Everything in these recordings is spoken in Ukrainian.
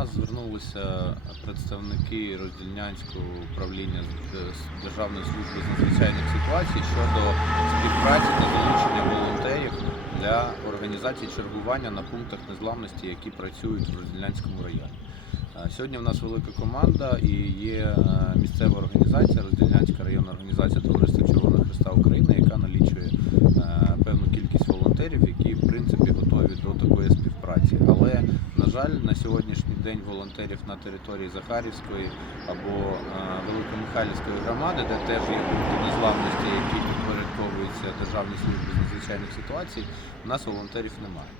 нас звернулися представники Роздільнянського управління з Державної служби з надзвичайних ситуацій щодо співпраці та залучення волонтерів для організації чергування на пунктах незламності, які працюють в Роздільнянському районі. Е, Сьогодні в нас велика команда і є е, місцева організація, Роздільнянська районна організація Товариства Червоного Христа України, яка налічує е, волонтерів, які в принципі готові до такої співпраці. Але на жаль, на сьогоднішній день волонтерів на території Захарівської або е, Великомихайлівської громади, де теж є пункти незламності, які підпорядковуються Державній службі з надзвичайних ситуацій, у нас волонтерів немає.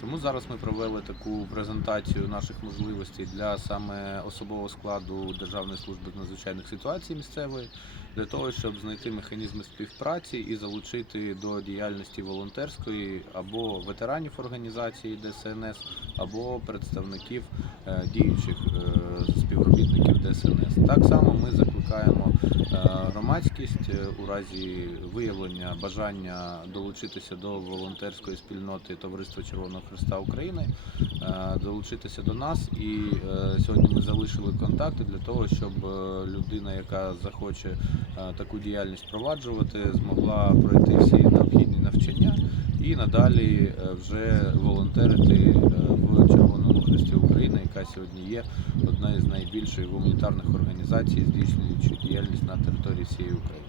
Тому зараз ми провели таку презентацію наших можливостей для саме особового складу Державної служби з надзвичайних ситуацій місцевої, для того, щоб знайти механізми співпраці і залучити до діяльності волонтерської або ветеранів організації ДСНС, або представників е, діючих е, співробітників ДСНС. Так само ми громадськість е, у разі виявлення бажання долучитися до волонтерської спільноти Товариства Червоного Христа України, е, долучитися до нас. І е, сьогодні ми залишили контакти для того, щоб е, людина, яка захоче е, таку діяльність впроваджувати, змогла пройти всі необхідні навчання і надалі е, вже волонтерити е, в Червоному Христі України, яка сьогодні є одна із найбільших гуманітарних організацій, здійснюючи діяльність на території всієї України.